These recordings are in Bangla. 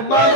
তোমায়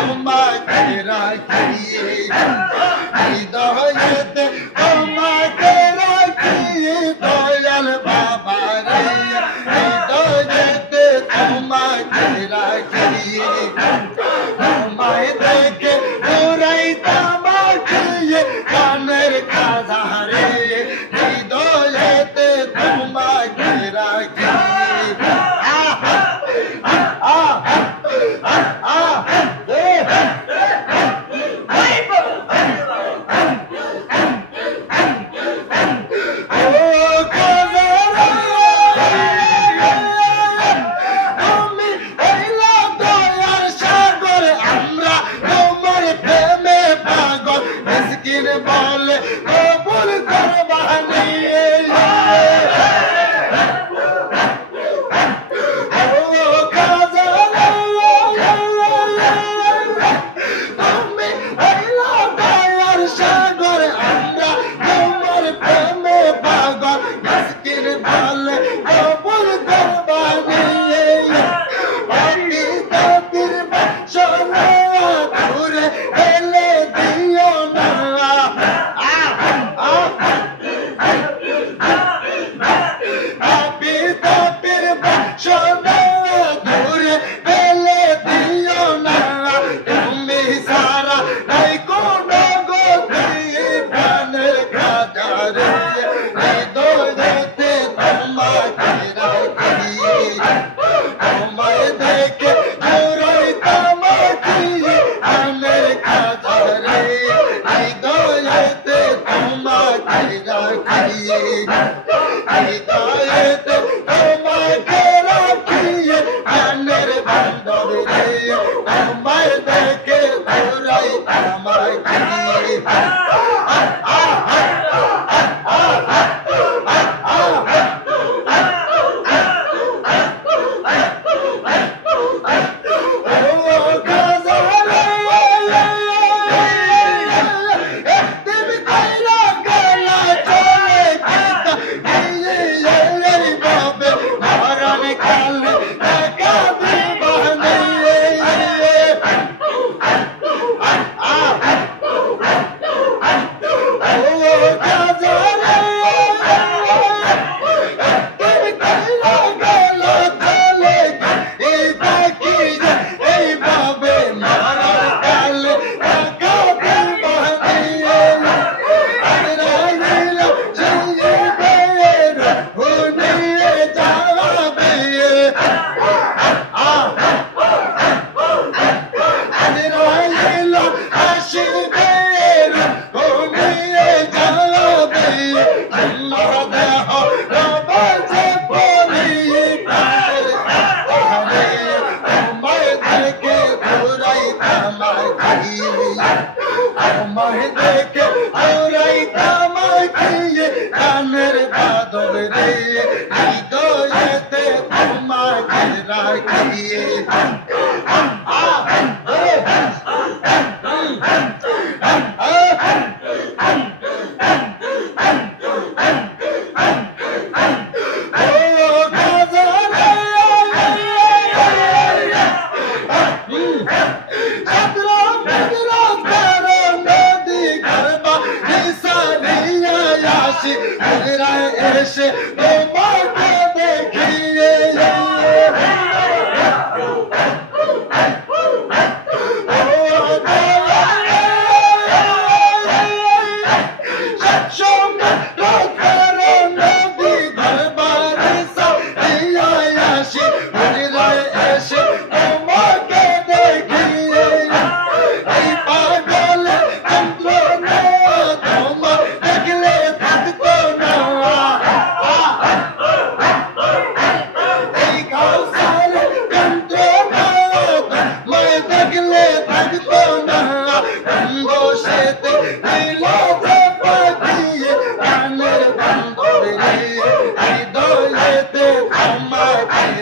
তোমাকে রাখিয়ে হৃদয়েতে দেখে ওরাই তামাই দিয়ে কানের বাদর দিয়ে হৃদয়েতে তোমাকে রাখিয়ে এসে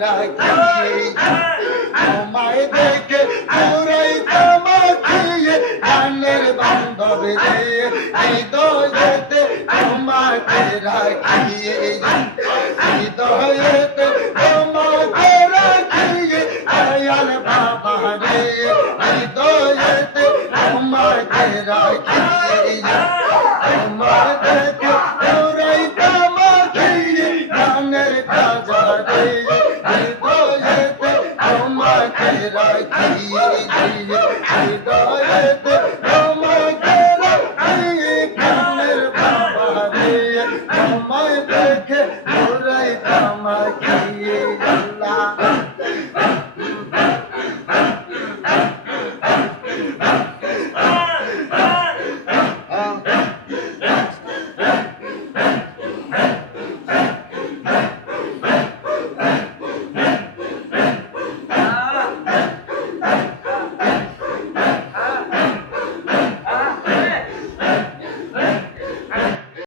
রাখি তোমায় দেখে পুরাই তোমাকে গানের বান্ধব দিয়ে হৃদয়েতে তোমাকে রাখি হৃদয়েতে তোমাকে রাখি আয়াল বাবা রে হৃদয়েতে তোমাকে রাখি তোমাকে Yeah.